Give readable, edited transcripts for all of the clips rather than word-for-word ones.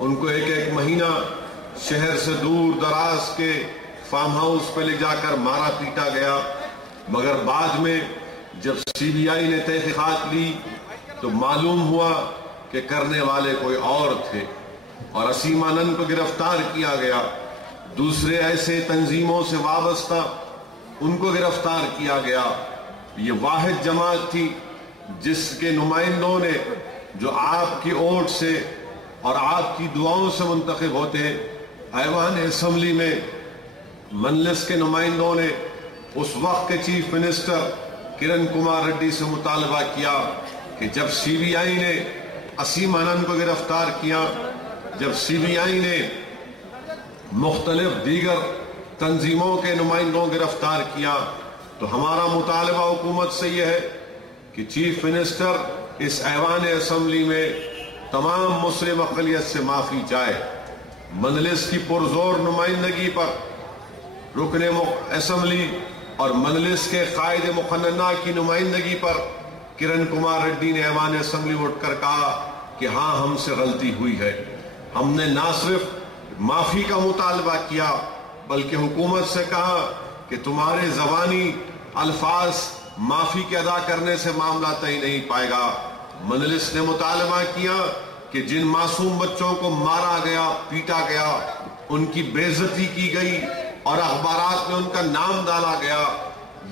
ان کو ایک ایک مہینہ شہر سے دور دراز کے فارم ہاؤس پہ لے جا کر مارا پیٹا گیا، مگر بعد میں جب سی بی آئی نے تحقیقات لی تو معلوم ہوا کہ کرنے والے کوئی اور تھے اور اسیم آنند کو گرفتار کیا گیا۔ دوسرے ایسے تنظیموں سے وابستہ ان کو گرفتار کیا گیا۔ یہ واحد جماعت تھی جس کے نمائندوں نے، جو آپ کی ووٹ سے اور آپ کی دعاؤں سے منتخب ہوتے، ایوان اسمبلی میں مجلس کے نمائندوں نے اس وقت کے چیف منسٹر کرن کمار ریڈی سے مطالبہ کیا کہ جب سی بی آئی نے اسیم آنند کو گرفتار کیا، جب سی بی آئی نے مختلف دیگر تنظیموں کے نمائندوں گرفتار کیا، تو ہمارا مطالبہ حکومت سے یہ ہے کہ چیف منسٹر اس ایوان اسمبلی میں تمام مسلم اقلیت سے معافی چاہے۔ مجلس کی پرزور نمائندگی پر رکن اسمبلی اور مجلس کے قائد مقننہ کی نمائندگی پر کرن کمار ریڈی نے ایوان اسمبلی اٹھ کر کہا کہ ہاں ہم سے غلطی ہوئی ہے۔ ہم نے نہ صرف معافی کا مطالبہ کیا بلکہ حکومت سے کہا کہ تمہارے زبانی الفاظ معافی کے ادا کرنے سے معاملہ طے نہیں پائے گا۔ مجلس نے مطالبہ کیا کہ جن معصوم بچوں کو مارا گیا، پیٹا گیا، ان کی بے عزتی کی گئی اور اخبارات میں ان کا نام ڈالا گیا،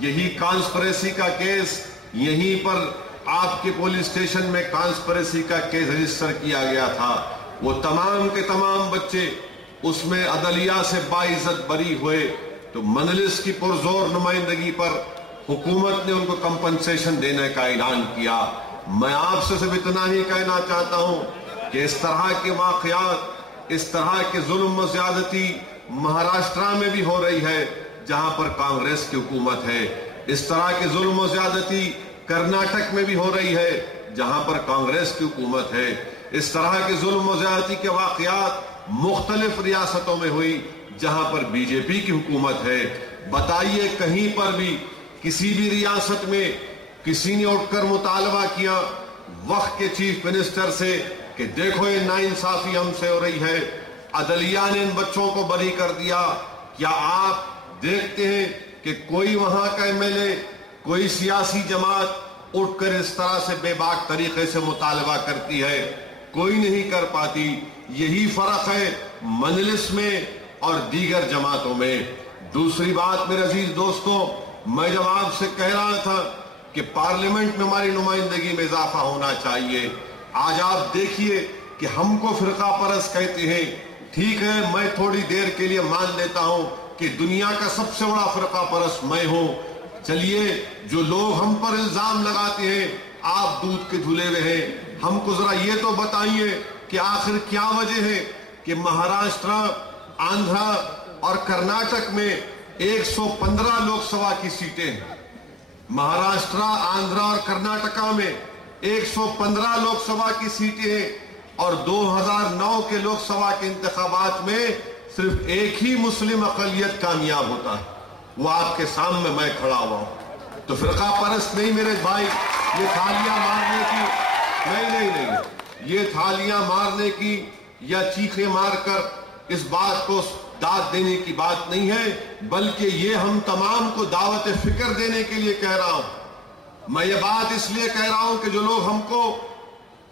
یہی کانسپریسی کا کیس یہیں پر آپ کے پولیس اسٹیشن میں کانسپریسی کا کیس رجسٹر کیا گیا تھا، وہ تمام کے تمام بچے اس میں عدلیہ سے باعزت بری ہوئے، تو مجلس کی پرزور نمائندگی پر حکومت نے ان کو کمپنسیشن دینے کا اعلان کیا۔ میں آپ سے صرف اتنا ہی کہنا چاہتا ہوں کہ اس طرح کے واقعات، اس طرح کے ظلم و زیادتی مہاراشٹرا میں بھی ہو رہی ہے جہاں پر کانگریس کی حکومت ہے، اس طرح کے ظلم و زیادتی کرناٹک میں بھی ہو رہی ہے جہاں پر کانگریس کی حکومت ہے، اس طرح کے ظلم و زیادتی کے واقعات مختلف ریاستوں میں ہوئی جہاں پر بی جے پی کی حکومت ہے۔ بتائیے کہیں پر بھی کسی بھی ریاست میں کسی نے اٹھ کر مطالبہ کیا وقت کے چیف منسٹر سے کہ دیکھو یہ ناانصافی ہم سے ہو رہی ہے، عدلیہ نے ان بچوں کو بری کر دیا؟ کیا آپ دیکھتے ہیں کہ کوئی وہاں کا ایم ایل اے، کوئی سیاسی جماعت اٹھ کر اس طرح سے بے باک طریقے سے مطالبہ کرتی ہے؟ کوئی نہیں کر پاتی۔ یہی فرق ہے مجلس میں اور دیگر جماعتوں میں۔ دوسری بات میرے عزیز دوستوں، میں جب آپ سے کہہ رہا تھا کہ پارلیمنٹ میں ہماری نمائندگی میں اضافہ ہونا چاہیے، آج آپ دیکھیے کہ ہم کو فرقہ پرست کہتے ہیں۔ ٹھیک ہے، میں تھوڑی دیر کے لیے مان لیتا ہوں کہ دنیا کا سب سے بڑا فرقہ پرست میں ہوں۔ چلیے، جو لوگ ہم پر الزام لگاتے ہیں آپ دودھ کے دھلے ہوئے ہیں، ہم کو ذرا یہ تو بتائیے کہ آخر کیا وجہ ہے کہ مہاراشٹرا، آندھرا اور کرناٹک میں 115 لوک سبھا کی سیٹیں ہیں۔ مہاراشٹرا، آندھرا اور کرناٹکا میں 115 لوک سبھا کی سیٹیں ہیں اور 2009 کے لوک سبھا کے انتخابات میں صرف ایک ہی مسلم اقلیت کامیاب ہوتا ہے، وہ آپ کے سامنے میں کھڑا ہوا ہوں۔ تو فرقہ پرست نہیں میرے بھائی، یہ تھالیاں مارنے کی نہیں، یہ تھالیاں مارنے کی یا چیخیں مار کر اس بات کو داد دینے کی بات نہیں ہے، بلکہ یہ ہم تمام کو دعوت فکر دینے کے لیے کہہ رہا ہوں۔ میں یہ بات اس لیے کہہ رہا ہوں کہ جو لوگ ہم کو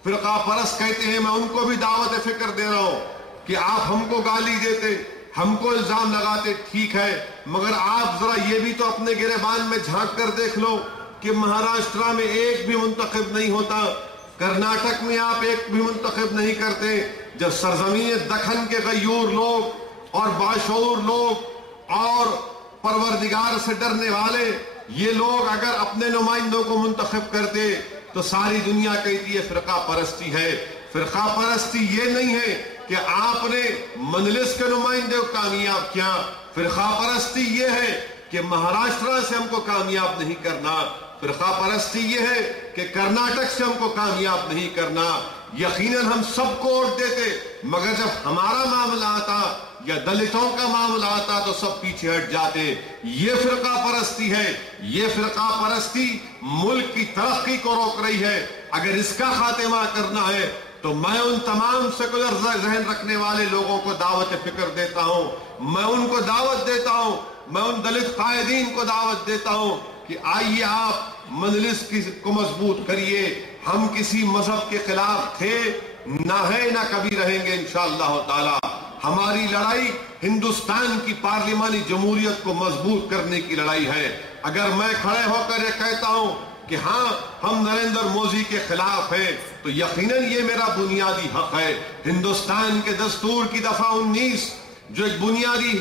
فرقہ پرست کہتے ہیں، میں ان کو بھی دعوت فکر دے رہا ہوں کہ آپ ہم کو گالی دیتے، ہم کو الزام لگاتے، ٹھیک ہے، مگر آپ ذرا یہ بھی تو اپنے گریبان میں جھانک کر دیکھ لو کہ مہاراشٹرا میں ایک بھی منتخب نہیں ہوتا، کرناٹک میں آپ ایک بھی منتخب نہیں کرتے، جب سرزمین دکن کے غیور لوگ اور باشعور لوگ اور پروردگار سے ڈرنے والے یہ لوگ اگر اپنے نمائندوں کو منتخب کرتے تو ساری دنیا کہتی ہے فرقہ پرستی ہے۔ فرقہ پرستی یہ نہیں ہے کہ آپ نے مجلس کے نمائندے کو کامیاب کیا، فرقہ پرستی یہ ہے کہ مہاراشٹرا سے ہم کو کامیاب نہیں کرنا، فرقہ پرستی یہ ہے کہ کرناٹک سے ہم کو کامیاب نہیں کرنا۔ یقیناً ہم سب کو ووٹ دیتے، مگر جب ہمارا معاملہ آتا یا دلتوں کا معاملہ آتا تو سب پیچھے ہٹ جاتے۔ یہ فرقہ پرستی ہے، یہ فرقہ پرستی ملک کی ترقی کو روک رہی ہے۔ اگر اس کا خاتمہ کرنا ہے تو میں ان تمام سیکولر ذہن رکھنے والے لوگوں کو دعوت فکر دیتا ہوں، میں ان کو دعوت دیتا ہوں، میں ان دلت قائدین کو دعوت دیتا ہوں کہ آئیے آپ مجلس کو مضبوط کریے۔ ہم کسی مذہب کے خلاف تھے، نہ ہے، نہ کبھی رہیں گے انشاءاللہ تعالی۔ ہماری لڑائی ہندوستان کی پارلیمانی جمہوریت کو مضبوط کرنے کی لڑائی ہے۔ اگر میں کھڑے ہو کر یہ کہتا ہوں کہ ہاں ہم نریندر مودی کے خلاف ہیں، تو یقیناً یہ میرا بنیادی حق ہے۔ ہندوستان کے دستور کی دفعہ 19 جو ایک بنیادی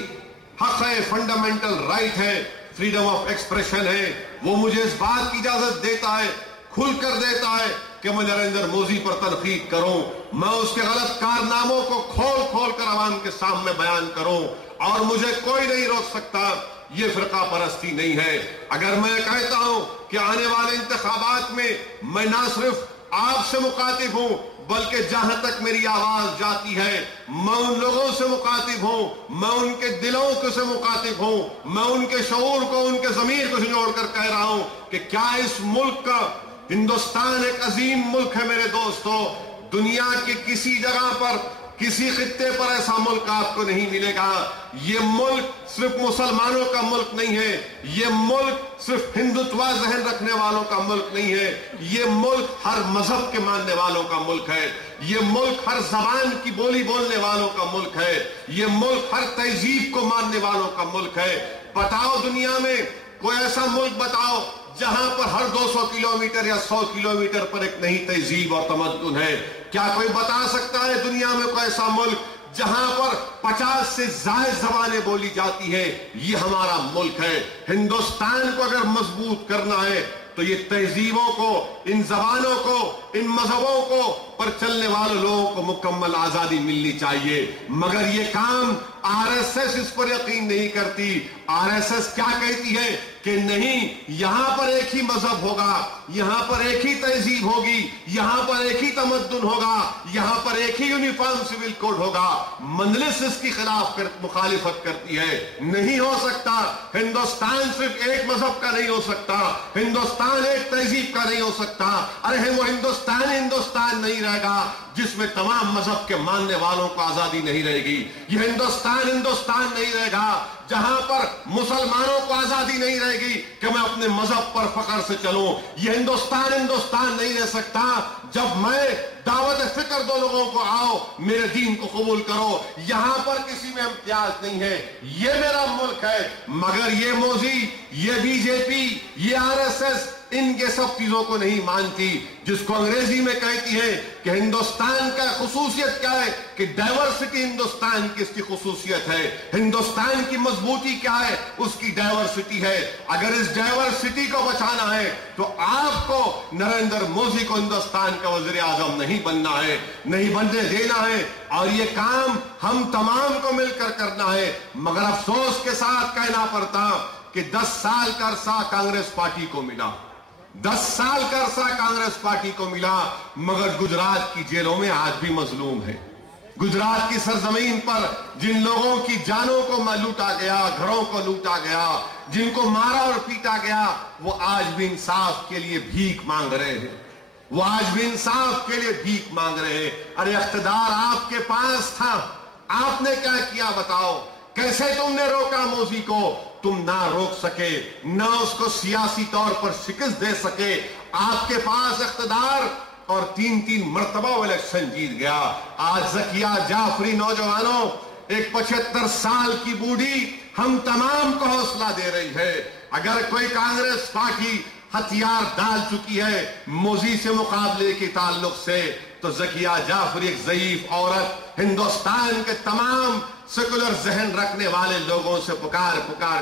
حق ہے، فنڈامنٹل رائٹ ہے، فریڈم آف ایکسپریشن ہے، وہ مجھے اس بات کی اجازت دیتا ہے، کھل کر دیتا ہے کہ میں نریندر مودی پر تنقید کروں، میں اس کے غلط کارناموں کو کھول کھول کر عوام کے سامنے بیان کروں، اور مجھے کوئی نہیں روک سکتا۔ یہ فرقہ پرستی نہیں ہے۔ اگر میں کہتا ہوں کہ آنے والے انتخابات میں میں نہ صرف آپ سے مخاطب ہوں، بلکہ جہاں تک میری آواز جاتی ہے میں ان لوگوں سے مخاطب ہوں، میں ان کے دلوں سے مخاطب ہوں، میں ان کے شعور کو، ان کے ضمیر کو جھنجھوڑ کر کہہ رہا ہوں کہ کیا اس ملک کا، ہندوستان ایک عظیم ملک ہے میرے دوستو، دنیا کی کسی جگہ پر، کسی خطے پر ایسا ملک آپ کو نہیں ملے گا۔ یہ ملک صرف مسلمانوں کا ملک نہیں ہے، یہ ملک صرف ہندوتوا ذہن رکھنے والوں کا ملک نہیں ہے، یہ ملک ہر مذہب کے ماننے والوں کا ملک ہے، یہ ملک ہر زبان کی بولی بولنے والوں کا ملک ہے، یہ ملک ہر تہذیب کو ماننے والوں کا ملک ہے۔ بتاؤ دنیا میں کوئی ایسا ملک بتاؤ جہاں پر ہر 200 کلومیٹر یا 100 کلومیٹر پر ایک نئی تہذیب اور تمدن ہے؟ کیا کوئی بتا سکتا ہے دنیا میں کوئی ایسا ملک جہاں پر 50 سے زائد زبانیں بولی جاتی ہیں؟ یہ ہمارا ملک ہے۔ ہندوستان کو اگر مضبوط کرنا ہے تو یہ تہذیبوں کو، ان زبانوں کو، ان مذہبوں کو پر چلنے والے لوگوں کو مکمل آزادی ملنی چاہیے۔ مگر یہ کام آر ایس ایس اس پر یقین نہیں کرتی۔ آر ایس ایس کیا کہتی ہے کہ نہیں، یہاں پر ایک ہی مذہب ہوگا، یہاں پر ایک ہی تہذیب ہوگی، یہاں پر ایک ہی تمدن ہوگا، یہاں پر ایک ہی یونیفارم سول کوڈ ہوگا۔ مجلس اس کی خلاف مخالفت کرتی ہے۔ نہیں ہو سکتا، ہندوستان صرف ایک مذہب کا نہیں ہو سکتا، ہندوستان ایک تہذیب کا نہیں ہو سکتا۔ ارے وہ ہندوستان نہیں رہے گا جس میں تمام مذہب کے ماننے والوں کو آزادی نہیں رہے گی۔ یہ ہندوستان نہیں رہے گا جہاں پر مسلمانوں کو آزادی نہیں رہے گی کہ میں اپنے مذہب پر فخر سے چلوں۔ یہ ہندوستان نہیں رہ سکتا جب میں دعوت فکر دو لوگوں کو، آؤ میرے دین کو قبول کرو، یہاں پر کسی میں امتیاز نہیں ہے، یہ میرا ملک ہے۔ مگر یہ مودی، یہ بی جے پی، یہ آر ایس ایس ان کے سب چیزوں کو نہیں مانتی، جس کو انگریزی میں کہتی ہے کہ ہندوستان کا خصوصیت کیا ہے کہ ڈائیورسٹی ہندوستان کی اس کی خصوصیت ہے۔ ہندوستان کی مضبوطی کیا ہے؟ اس کی ڈائیورسٹی ہے۔ اگر اس ڈائیورسٹی کو بچانا ہے تو آپ کو نریندر مودی کو ہندوستان کا وزیر اعظم نہیں بننا ہے، نہیں بننے دینا ہے، اور یہ کام ہم تمام کو مل کر کرنا ہے۔ مگر افسوس کے ساتھ کہنا پڑتا کہ 10 سال کا عرصہ کانگریس پارٹی کو ملا، 10 سال کا عرصہ کانگریس پارٹی کو ملا، مگر گجرات کی جیلوں میں آج بھی مظلوم ہے۔ گجرات کی سرزمین پر جن لوگوں کی جانوں کو لوٹا گیا، گھروں کو لوٹا گیا، جن کو مارا اور پیٹا گیا، وہ آج بھی انصاف کے لیے بھیک مانگ رہے ہیں، وہ آج بھی انصاف کے لیے بھیک مانگ رہے ہیں۔ ارے اقتدار آپ کے پاس تھا، آپ نے کیا کیا بتاؤ؟ کیسے تم نے روکا مودی کو؟ تم نہ روک سکے، نہ اس کو سیاسی طور پر شکست دے سکے۔ آپ کے پاس اقتدار، اور 3 مرتبہ وہ الیکشن جیت گیا۔ آج ذکیہ جعفری نوجوانوں، ایک 75 سال کی بوڑھی ہم تمام کو حوصلہ دے رہی ہے۔ اگر کوئی کانگریس پارٹی ہتھیار ڈال چکی ہے مودی سے مقابلے کے تعلق سے، تو ذکیہ جعفری ایک ضعیف عورت ہندوستان کے تمام سیکولر ذہن رکھنے والے لوگوں سے پکار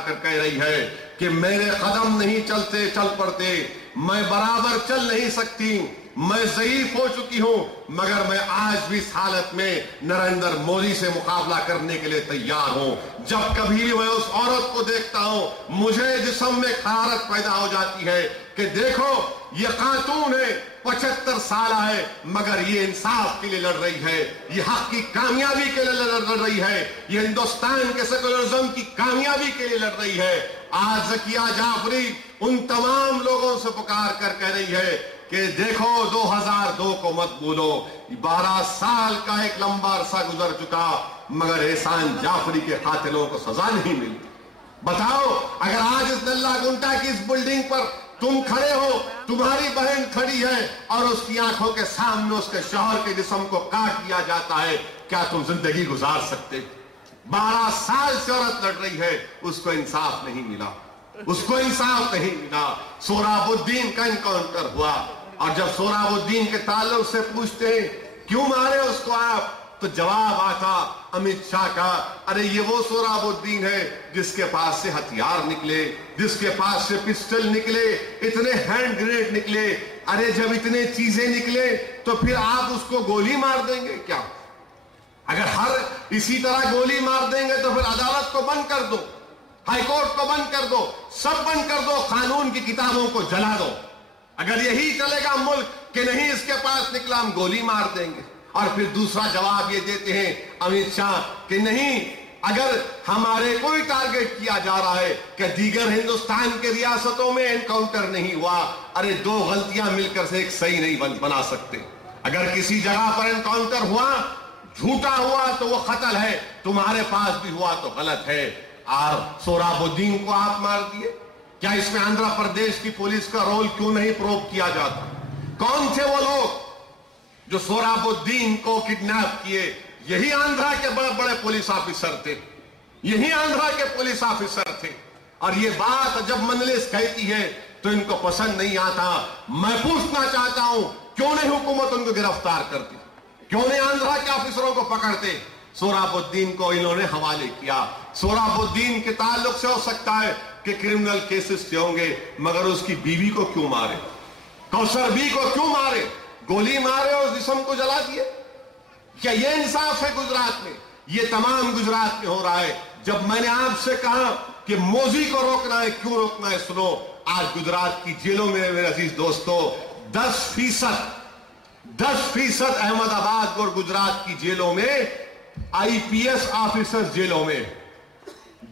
کر کہہ رہی ہے کہ میرے قدم نہیں چل پڑتے، میں برابر چل نہیں سکتی، میں ضعیف ہو چکی ہوں، مگر میں آج بھی اس حالت میں نریندر مودی سے مقابلہ کرنے کے لیے تیار ہوں۔ جب کبھی میں اس عورت کو دیکھتا ہوں مجھے جسم میں حرارت پیدا ہو جاتی ہے کہ دیکھو یہ خاتون ہے، 75 سالہ ہے، مگر یہ انصاف کے لیے لڑ رہی ہے، یہ حق کی کامیابی کے لیے لڑ رہی ہے، یہ ہندوستان کے سیکولرزم کی کامیابی کے لیے لڑ رہی ہے۔ آج ذکیہ جعفری ان تمام لوگوں سے پکار کر کہہ رہی ہے کہ دیکھو 2002 کو مت بولو، 12 سال کا ایک لمبا عرصہ گزر چکا مگر احسان جعفری کے قاتلوں کو سزا نہیں ملی۔ بتاؤ اگر آج اس نلہ گنٹا کی اس بلڈنگ پر تم کھڑے ہو، تمہاری بہن کھڑی ہے اور اس کی آنکھوں کے سامنے اس کے شوہر کے جسم کو کاٹ دیا جاتا ہے، کیا تم زندگی گزار سکتے؟ 12 سال سے عورت لڑ رہی ہے، اس کو انصاف نہیں ملا، اس کو انصاف نہیں ملا۔ سہراب الدین کا انکاؤنٹر ہوا اور جب سہراب الدین کے تعلق سے پوچھتے ہیں کیوں مارے اس کو آپ، تو جواب آتا امت شاہ کا، ارے یہ وہ سہراب الدین ہے جس کے پاس سے ہتھیار نکلے، جس کے پاس سے پسٹل نکلے، اتنے ہینڈ گرینیڈ نکلے۔ ارے جب اتنے چیزیں نکلے تو پھر آپ اس کو گولی مار دیں گے کیا؟ اگر ہر اسی طرح گولی مار دیں گے تو پھر عدالت کو بند کر دو، ہائی کورٹ کو بند کر دو، سب بند کر دو، قانون کی کتابوں کو جلا دو۔ اگر یہی چلے گا ملک کہ نہیں اس کے پاس نکلا ہم گولی مار دیں گے، اور پھر دوسرا جواب یہ دیتے ہیں امت شاہ کہ نہیں، اگر ہمارے کوئی ٹارگٹ کیا جا رہا ہے کہ دیگر ہندوستان کے ریاستوں میں انکاؤنٹر نہیں ہوا، ارے 2 غلطیاں مل کر سے ایک صحیح نہیں بنا سکتے۔ اگر کسی جگہ پر انکاؤنٹر ہوا، جھوٹا ہوا تو وہ قتل ہے، تمہارے پاس بھی ہوا تو غلط ہے۔ اور سہراب الدین کو آپ مار دیے، کیا اس میں آندھرا پردیش کی پولیس کا رول کیوں نہیں پروب کیا جاتا؟ کون تھے وہ لوگ جو سہراب الدین کو کڈنیپ کیے؟ یہی آندھرا کے بڑے بڑے پولیس آفیسر تھے، یہی آندھرا کے پولیس آفیسر تھے۔ اور یہ بات جب مجلس کہتی ہے تو ان کو پسند نہیں آتا۔ میں پوچھنا چاہتا ہوں کیوں نہیں حکومت ان کو گرفتار کرتی، کیوں نہیں آندھرا کے آفیسروں کو پکڑتے؟ سہراب الدین کو انہوں نے حوالے کیا۔ سہراب الدین کے تعلق سے ہو سکتا ہے کہ کرمنل کیسز سے ہوں گے، مگر اس کی بیوی کو کیوں مارے؟ کوثر بی کو کیوں مارے؟ گولی مارے اور جسم کو جلا دیے؟ کیا یہ انصاف ہے گجرات میں؟ یہ تمام گجرات میں ہو رہا ہے۔ جب میں نے آپ سے کہا کہ موزی کو روکنا ہے، کیوں روکنا ہے؟ سنو، آج گجرات کی جیلوں میں میرے عزیز دوستو 10% احمد آباد اور گجرات کی جیلوں میں آئی پی ایس آفیسر جیلوں میں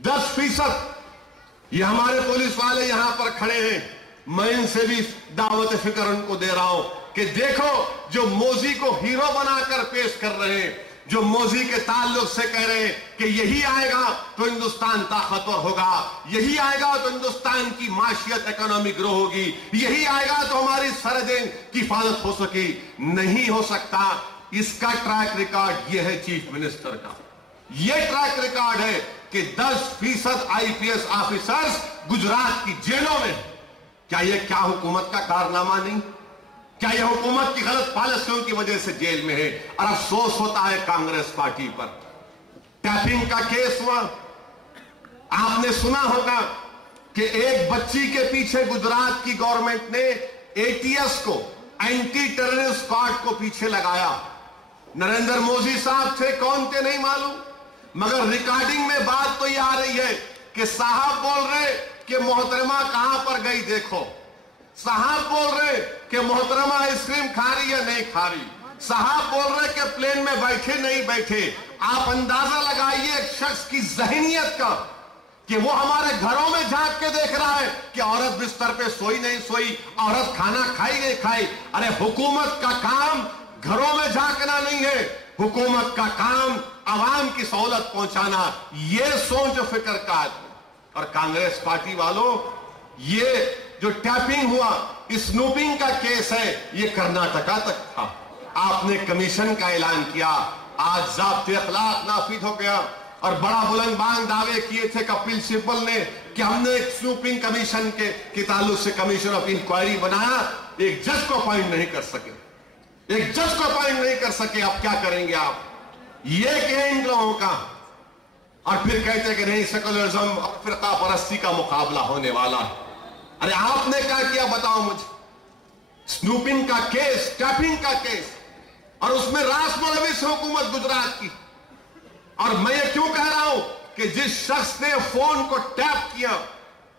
10%۔ یہ ہمارے پولیس والے یہاں پر کھڑے ہیں، میں ان سے بھی دعوت فکر ان کو دے رہا ہوں کہ دیکھو جو موزی کو ہیرو بنا کر پیش کر رہے ہیں، جو موزی کے تعلق سے کہہ رہے ہیں کہ یہی آئے گا تو ہندوستان طاقتور ہوگا، یہی آئے گا تو ہندوستان کی معاشیت اکنامی گرو ہوگی، یہی آئے گا تو ہماری سرحدیں کی حفاظت ہو سکی، نہیں ہو سکتا۔ اس کا ٹریک ریکارڈ یہ ہے چیف منسٹر کا، یہ ٹریک ریکارڈ ہے کہ 10% آئی پی ایس آفیسرز گجرات کی جیلوں میں۔ کیا حکومت کا کارنامہ نہیں؟ کیا یہ حکومت کی غلط پالیسیوں کی وجہ سے جیل میں ہے؟ اور افسوس ہوتا ہے کانگریس پارٹی پر۔ ٹیپنگ کا کیس ہوا، آپ نے سنا ہوگا کہ ایک بچی کے پیچھے گجرات کی گورنمنٹ نے اے ٹی ایس کو، اینٹی ٹیررسٹ اسکواڈ کو پیچھے لگایا۔ نریندر مودی صاحب تھے، کون تھے نہیں معلوم، مگر ریکارڈنگ میں بات تو یہ آ رہی ہے کہ صاحب بول رہے کہ محترمہ کہاں پر گئی دیکھو، صاحب بول رہے کہ محترمہ آئس کریم کھا رہی ہے نہیں کھا رہی، صاحب بول رہے کہ پلین میں بیٹھے نہیں بیٹھے۔ آپ اندازہ لگائیے ایک شخص کی ذہنیت کا کہ وہ ہمارے گھروں میں جھانک کے دیکھ رہا ہے کہ عورت بستر پہ سوئی نہیں سوئی، عورت کھانا کھائی نہیں کھائی۔ ارے حکومت کا کام گھروں میں جھانکنا نہیں ہے، حکومت کا کام عوام کی سہولت پہنچانا۔ یہ سوچ و فکر کا آدمی۔ اور کانگریس پارٹی والوں، یہ جو ٹیپنگ ہوا، اسنوپنگ کا کیس ہے، یہ کرناٹکا تک تھا۔ آپ نے کمیشن کا اعلان کیا، آج ضابط اخلاق نافذ ہو گیا، اور بڑا بلند بان دعوے کیے تھے کپل سبل نے کہ ہم نے اسنوپنگ کمیشن کے تعلق سے کمیشن آف انکوائری بنایا، ایک جج کو اپوائنٹ نہیں کر سکے، ایک جج کو اپوائنٹ نہیں کر سکے۔ اب کیا کریں گے آپ؟ یہ کہ ان لوگوں کا، اور پھر کہتے کہ نہیں سیکولرزم اور فرقہ پرستی کا مقابلہ ہونے والا ہے۔ ارے آپ نے کیا کیا بتاؤ مجھے؟ سنوپنگ کا کیس، ٹیپنگ کا کیس، اور اس میں راس ملوث حکومت گجرات کی۔ اور میں یہ کیوں کہہ رہا ہوں کہ جس شخص نے فون کو ٹیپ کیا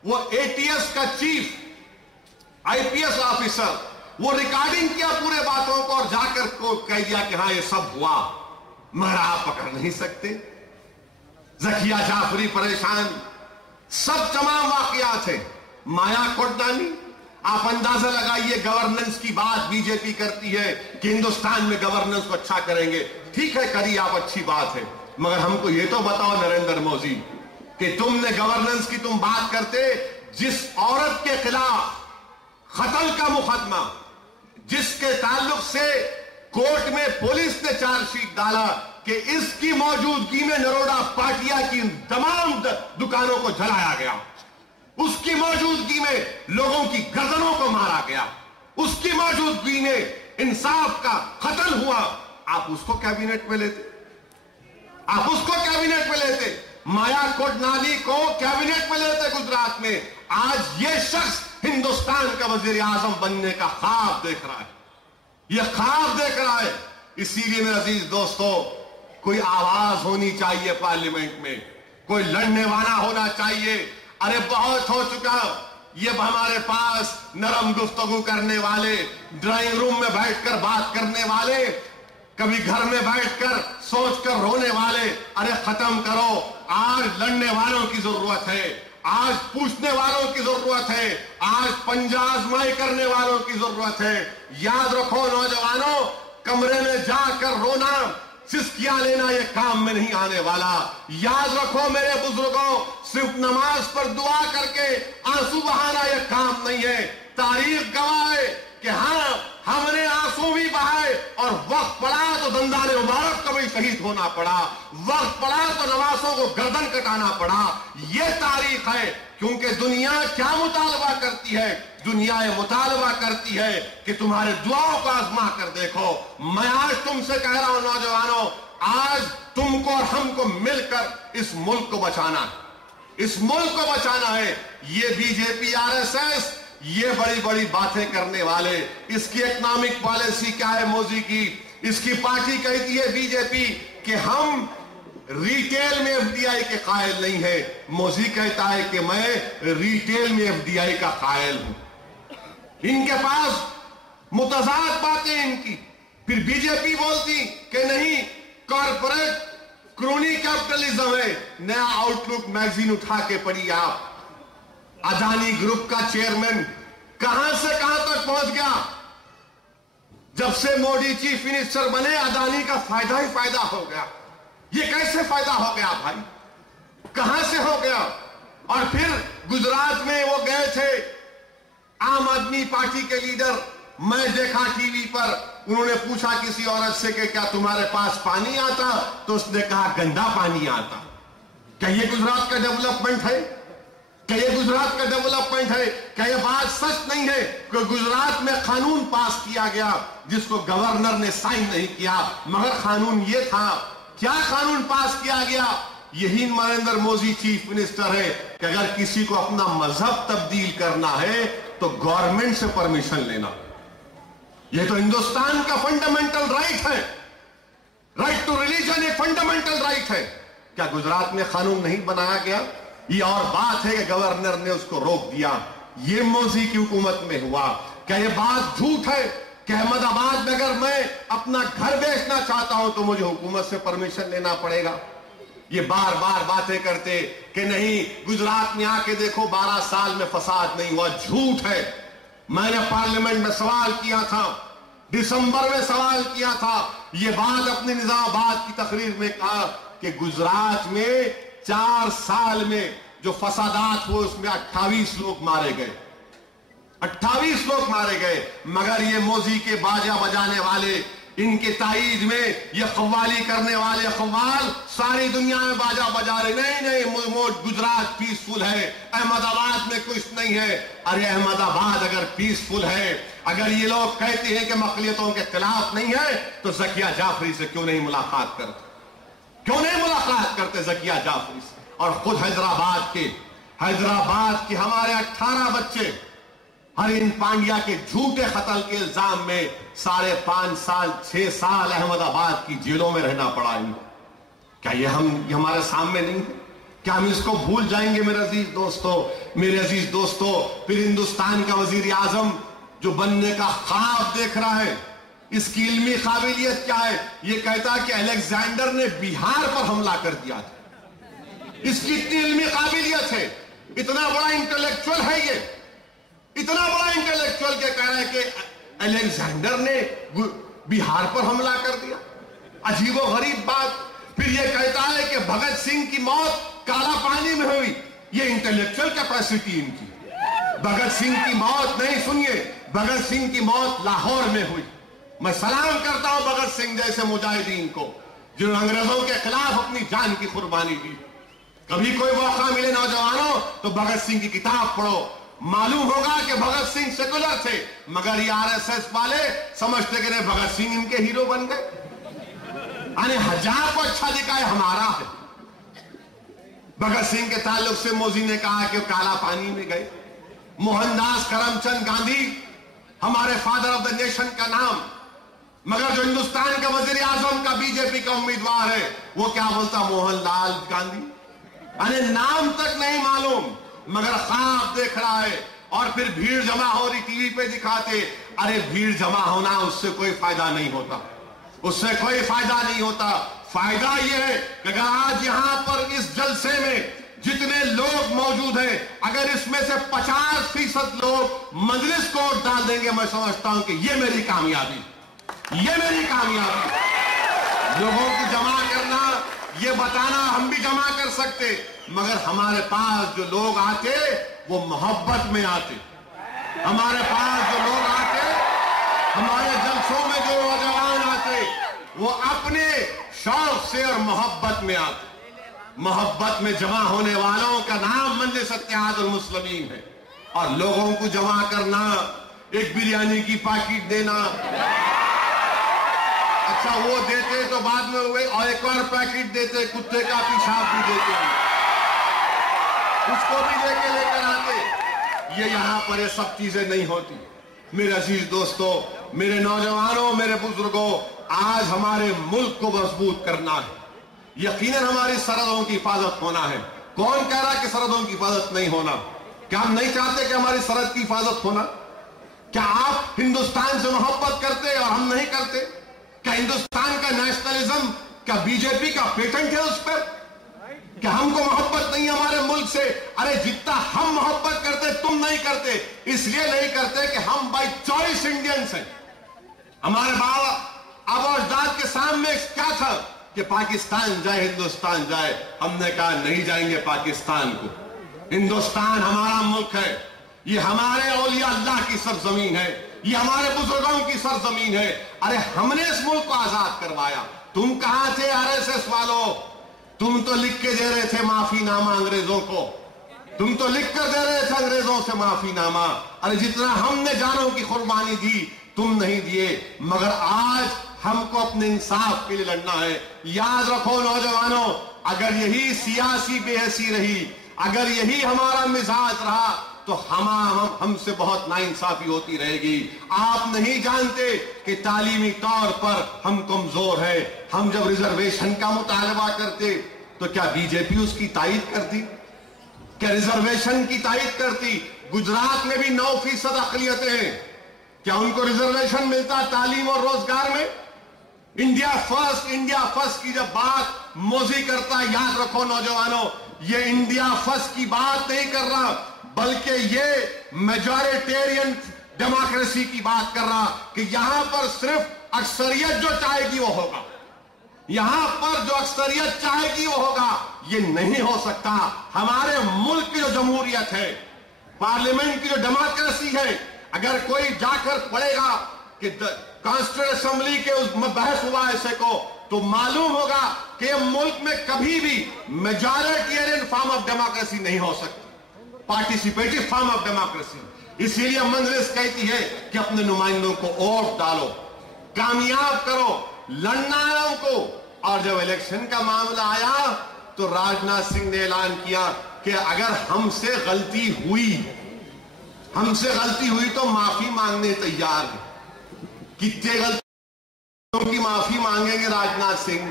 وہ اے ٹی ایس کا چیف، آئی پی ایس آفیسر، وہ ریکارڈنگ کیا پورے باتوں کو اور جا کر کو کہہ دیا کہ ہاں یہ سب ہوا، مگر آپ پکڑ نہیں سکتے۔ ذکیہ جعفری پریشان، سب تمام واقعات ہیں۔ مایا کوڈانی، آپ اندازہ لگائیے گورننس کی بات بی جے پی کرتی ہے کہ ہندوستان میں گورننس کو اچھا کریں گے. ٹھیک ہے کری آپ, اچھی بات ہے, مگر ہم کو یہ تو بتاؤ نریندر مودی کہ تم نے گورننس کی تم بات کرتے, جس عورت کے خلاف قتل کا مقدمہ, جس کے تعلق سے کورٹ میں پولیس نے چارج شیٹ ڈالا کہ اس کی موجودگی میں نروڑا پاٹیا کی تمام دکانوں کو جلایا گیا, اس کی موجودگی میں لوگوں کی گردنوں کو مارا گیا, اس کی موجودگی میں انصاف کا قتل ہوا, آپ اس کو کیبنٹ میں لیتے, آپ اس کو کیبنٹ میں لیتے, مایا کوڈنالی کو کیبنٹ میں لیتے گجرات میں. آج یہ شخص ہندوستان کا وزیر اعظم بننے کا خواب دیکھ رہا ہے, یہ خواب دیکھ رہا ہے. اسی لیے میرے عزیز دوستو, کوئی آواز ہونی چاہیے پارلیمنٹ میں, کوئی لڑنے والا ہونا چاہیے. ارے بہت ہو چکا یہ ہمارے پاس نرم گفتگو کرنے والے, ڈرائنگ روم میں بیٹھ کر بات کرنے والے, کبھی گھر میں بیٹھ کر سوچ کر رونے والے. ارے ختم کرو, آج لڑنے والوں کی ضرورت ہے, آج پوچھنے والوں کی ضرورت ہے, آج پنجہ آزمائی کرنے والوں کی ضرورت ہے. یاد رکھو نوجوانوں, کمرے میں جا کر رونا, سسکیاں لینا یہ کام میں نہیں آنے والا. یاد رکھو میرے بزرگوں, صرف نماز پر دعا کر کے آنسو بہانا یہ کام نہیں ہے. تاریخ گواہ ہے کہ ہاں ہم نے آنسو بھی بہائے, اور وقت پڑا تو دندان مبارک کو بھی شہید ہونا پڑا, وقت پڑا تو نواسوں کو گردن کٹانا پڑا. یہ تاریخ ہے. کیونکہ دنیا کیا مطالبہ کرتی ہے؟ دنیا یہ مطالبہ کرتی ہے کہ تمہارے دعاؤں کو آزما کر دیکھو. میں آج تم سے کہہ رہا ہوں نوجوانوں, آج تم کو اور ہم کو مل کر اس ملک کو بچانا ہے, اس ملک کو بچانا ہے. یہ بی جے پی, آر ایس ایس, یہ بڑی بڑی باتیں کرنے والے, اس کی اکنامک پالیسی کیا ہے مودی کی, اس کی پارٹی کہتی ہے بی جے پی کہ ہم ریٹیل میں ایف ڈی آئی کے قائل نہیں ہے. مودی کہتا ہے کہ میں ریٹیل میں ایف ڈی آئی کا قائل ہوں. ان کے پاس متضاد باتیں ان کی. پھر بی جے پی بولتی کہ نہیں کارپوریٹ کرونی کیپٹلزم ہے. نیا آؤٹ لک میگزین اٹھا کے پڑھی آپ, اڈانی گروپ کا چیئرمین کہاں سے کہاں تک پہنچ گیا. جب سے مودی چیف منسٹر بنے اڈانی کا فائدہ ہی فائدہ ہو گیا. یہ کیسے فائدہ ہو گیا بھائی, کہاں سے ہو گیا؟ اور پھر گجرات میں وہ گئے تھے عام آدمی پارٹی کے لیڈر, میں دیکھا ٹی وی پر, انہوں نے پوچھا کسی عورت سے کہ کیا تمہارے پاس پانی آتا, تو اس نے کہا گندا پانی آتا. کیا یہ گجرات کا ڈیولپمنٹ ہے؟ کیا یہ گجرات کا ڈیولپمنٹ ہے؟ کیا یہ بات سچ نہیں ہے کہ گجرات میں قانون پاس کیا گیا جس کو گورنر نے سائن نہیں کیا, مگر قانون یہ تھا. کیا قانون پاس کیا گیا؟ یہی نریندر مودی چیف منسٹر ہے کہ اگر کسی کو اپنا مذہب تبدیل کرنا ہے تو گورنمنٹ سے پرمیشن لینا. یہ تو ہندوستان کا فنڈامنٹل رائٹ ہے. رائٹ ٹو ریلیجن ایک فنڈامنٹل رائٹ ہے. کیا گجرات میں قانون نہیں بنایا گیا؟ یہ اور بات ہے کہ گورنر نے اس کو روک دیا. یہ مودی کی حکومت میں ہوا. کیا یہ بات جھوٹ ہے کہ احمد آباد میں اگر میں اپنا گھر بیچنا چاہتا ہوں تو مجھے حکومت سے پرمیشن لینا پڑے گا؟ یہ بار بار باتیں کرتے کہ نہیں گجرات میں آ کے دیکھو 12 سال میں فساد نہیں ہوا. جھوٹ ہے. میں نے پارلیمنٹ میں سوال کیا تھا, دسمبر میں سوال کیا تھا, یہ بات اپنی نظام آباد کی تقریر میں کہا کہ گجرات میں 4 سال میں جو فسادات ہوئے اس میں 28 لوگ مارے گئے, 28 لوگ مارے گئے. مگر یہ مودی کے باجا بجانے والے, ان کے تائید میں یہ قوالی کرنے والے قوال ساری دنیا میں باجا بجا رہے, نہیں گجرات پیسفل ہے, احمد آباد میں کچھ نہیں ہے. ارے احمد آباد اگر پیسفل ہے, اگر یہ لوگ کہتے ہیں کہ مقلیتوں کے خلاف نہیں ہے, تو زکیہ جعفری سے کیوں نہیں ملاقات کرتے؟ کیوں نہیں ملاقات کرتے زکیہ جعفری سے؟ اور خود حیدرآباد کے ہمارے 18 بچے ہرین پانڈیا کے جھوٹے قتل کے الزام میں 5.5 سال 6 سال احمد آباد کی جیلوں میں رہنا پڑا. کیا یہ ہمارے سامنے نہیں ہے؟ کیا ہم اس کو بھول جائیں گے؟ میرے عزیز دوستو, پھر ہندوستان کا وزیر اعظم جو بننے کا خواب دیکھ رہا ہے, اس کی علمی قابلیت کیا ہے؟ یہ کہتا ہے کہ الیگزینڈر نے بہار پر حملہ کر دیا تھا. اس کی اتنی علمی قابلیت ہے, اتنا بڑا انٹلیکچوئل ہے یہ. اتنا بڑا انٹلیکچوئل کے کہہ رہا ہے کہ الیگزینڈر نے بہار پر حملہ کر دیا. عجیب و غریب بات. پھر یہ کہتا ہے کہ بھگت سنگھ کی موت کالا پانی میں ہوئی. یہ انٹلیکچوئل کیپیسٹی ان کی. بھگت سنگھ کی موت نہیں, سنیے, بھگت سنگھ کی موت لاہور میں ہوئی. میں سلام کرتا ہوں بھگت سنگھ جیسے مجاہدین کو جنہوں نے انگریزوں کے خلاف اپنی جان کی قربانی دی. کبھی کوئی موقع ملے نوجوانوں تو بھگت سنگھ کی کتاب پڑھو. معلوم ہوگا کہ بھگت سنگھ سیکولر تھے, مگر یہ RSS والے سمجھتے کہ بھگت سنگھ ان کے ہیرو بن گئے. یعنی ہزار کو اچھا دکھائے ہمارا ہے. بھگت سنگھ کے تعلق سے موزی نے کہا کہ وہ کالا پانی میں گئے. موہن داس کرم چند گاندھی ہمارے فادر آف دا نیشن کا نام, مگر جو ہندوستان کا وزیر اعظم کا BJP کا امیدوار ہے وہ کیا بولتا, موہن لال گاندھی. یعنی نام تک نہیں معلوم مگر خواب دیکھ رہا ہے. اور پھر بھیڑ جمع ہو رہی, ٹی وی پہ دکھاتے. ارے بھیڑ جمع ہونا اس سے کوئی فائدہ نہیں ہوتا, اس سے کوئی فائدہ نہیں ہوتا. فائدہ یہ ہے کہ اگر آج یہاں پر اس جلسے میں جتنے لوگ موجود ہیں, اگر اس میں سے 50% لوگ مجلس کو ووٹ ڈال دیں گے, میں سمجھتا ہوں کہ یہ میری کامیابی, یہ میری کامیابی. لوگوں کو جمع کرنا, یہ بتانا ہم بھی جمع کر سکتے, مگر ہمارے پاس جو لوگ آتے وہ محبت میں آتے. ہمارے پاس جو لوگ آتے, ہمارے جلسوں میں جو نوجوان آتے, وہ اپنے شوق سے اور محبت میں آتے. محبت میں جمع ہونے والوں کا نام مجلس اتحاد المسلمین ہے. اور لوگوں کو جمع کرنا, ایک بریانی کی پیکٹ دینا, اچھا وہ دیتے تو بعد میں ہوئے اور ایک اور پیکٹ دیتے, کتے کا پیشاب بھی دیتے, اس کو بھی لے کر آتے. یہ یہاں پر یہ سب چیزیں نہیں ہوتی. میرے عزیز دوستو, میرے نوجوانوں, میرے بزرگوں, آج ہمارے ملک کو مضبوط کرنا ہے. یقیناً ہماری سرحدوں کی حفاظت ہونا ہے. کون کہہ رہا کہ سرحدوں کی حفاظت نہیں ہونا؟ کیا ہم نہیں چاہتے کہ ہماری سرحد کی حفاظت ہونا؟ کیا آپ ہندوستان سے محبت کرتے اور ہم نہیں کرتے؟ کیا ہندوستان کا نیشنلزم کیا BJP کا پیٹنٹ ہے اس پر؟ کیا ہم کو محبت نہیں ہمارے ملک سے؟ ارے جتنا ہم محبت کرتے تم نہیں کرتے. اس لیے نہیں کرتے کہ ہم بائی چوائس انڈینس ہیں. ہمارے باپ اب اجداد کے سامنے کیا تھا کہ پاکستان جائے, ہندوستان جائے. ہم نے کہا نہیں جائیں گے پاکستان کو. ہندوستان ہمارا ملک ہے, یہ ہمارے اولیاء اللہ کی سرزمین ہے, یہ ہمارے بزرگوں کی سرزمین ہے. ارے ہم نے اس ملک کو آزاد کروایا. تم کہاں تھے RSS والوں؟ تم تو لکھ کے دے رہے تھے معافی نامہ انگریزوں کو, تم تو لکھ کر دے رہے تھے انگریزوں سے معافی نامہ. ارے جتنا ہم نے جانوں کی قربانی دی تم نہیں دیے. مگر آج ہم کو اپنے انصاف کے لیے لڑنا ہے. یاد رکھو نوجوانوں, اگر یہی سیاسی بے حسی رہی, اگر یہی ہمارا مزاج رہا تو ہم سے بہت ناانصافی ہوتی رہے گی. آپ نہیں جانتے کہ تعلیمی طور پر ہم کمزور ہیں. ہم جب ریزرویشن کا مطالبہ کرتے تو کیا BJP اس کی تائید کرتی؟ کیا ریزرویشن کی تائید کرتی؟ گجرات میں بھی 9% اقلیتیں ہیں, کیا ان کو ریزرویشن ملتا تعلیم اور روزگار میں؟ انڈیا فرسٹ کی جب بات موزی کرتا ہے, یاد رکھو نوجوانوں, یہ انڈیا فرسٹ کی بات نہیں کر رہا, بلکہ یہ میجورٹیرین ڈیموکریسی کی بات کر رہا کہ یہاں پر صرف اکثریت جو چاہے گی وہ ہوگا. یہاں پر جو اکثریت چاہے گی وہ ہوگا. یہ نہیں ہو سکتا. ہمارے ملک کی جو جمہوریت ہے, پارلیمنٹ کی جو ڈیموکریسی ہے, اگر کوئی جا کر پڑھے گا کہ کانسٹیٹیوٹ اسمبلی کے بحث ہوا ایسے کو, تو معلوم ہوگا کہ یہ ملک میں کبھی بھی میجورٹیرین فارم آف ڈیموکریسی نہیں ہو سکتی, پارٹیسپیٹو فارم آف ڈیموکریسی. اسی لیے مجلس کہتی ہے کہ اپنے نمائندوں کو ووٹ ڈالو, کامیاب کرو, لڑنا ہے ہم کو. اور جب الیکشن کا معاملہ آیا تو راجناتھ سنگھ نے اعلان کیا کہ اگر ہم سے غلطی ہوئی تو معافی مانگنے تیار ہیں. کتنے غلطیوں کی معافی مانگیں گے راجناتھ سنگھ؟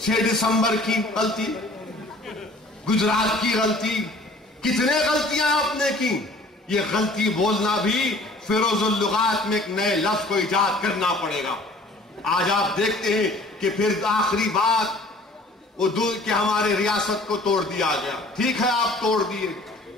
6 دسمبر کی غلطی, گجرات کی غلطی, کتنے غلطیاں آپ نے کی. یہ غلطی بولنا بھی فیروز اللغات میں ایک نئے لفظ کو ایجاد کرنا پڑے گا. آج آپ دیکھتے ہیں کہ پھر آخری بات کہ ہمارے ریاست کو توڑ دیا گیا. ٹھیک ہے آپ توڑ دیے,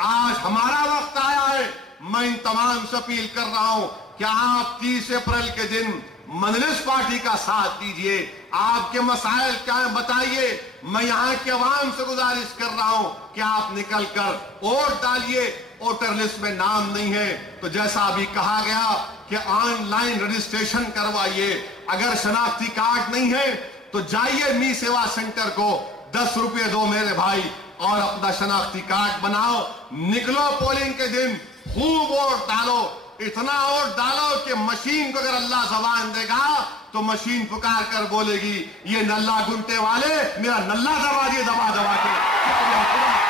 آج ہمارا وقت آیا ہے. میں ان تمام سے اپیل کر رہا ہوں کہ آپ 30 اپریل کے دن مجلس پارٹی کا ساتھ دیجئے. آپ کے مسائل کیا ہیں بتائیے. میں یہاں کے عوام سے گزارش کر رہا ہوں کہ آپ نکل کر ووٹ ڈالیے. ووٹر لسٹ میں نام نہیں ہے تو جیسا ابھی کہا گیا کہ آن لائن رجسٹریشن کروائیے. اگر شناختی کارڈ نہیں ہے تو جائیے می سیوا سینٹر کو 10 روپے دو میرے بھائی اور اپنا شناختی کارڈ بناؤ. نکلو پولنگ کے دن, خوب ووٹ ڈالو. اتنا ووٹ ڈالو کہ مشین کو اگر اللہ زبان دے گا تو مشین پکار کر بولے گی یہ نلہ گنٹے والے میرا نلہ دبا دیے دبا دبا کے.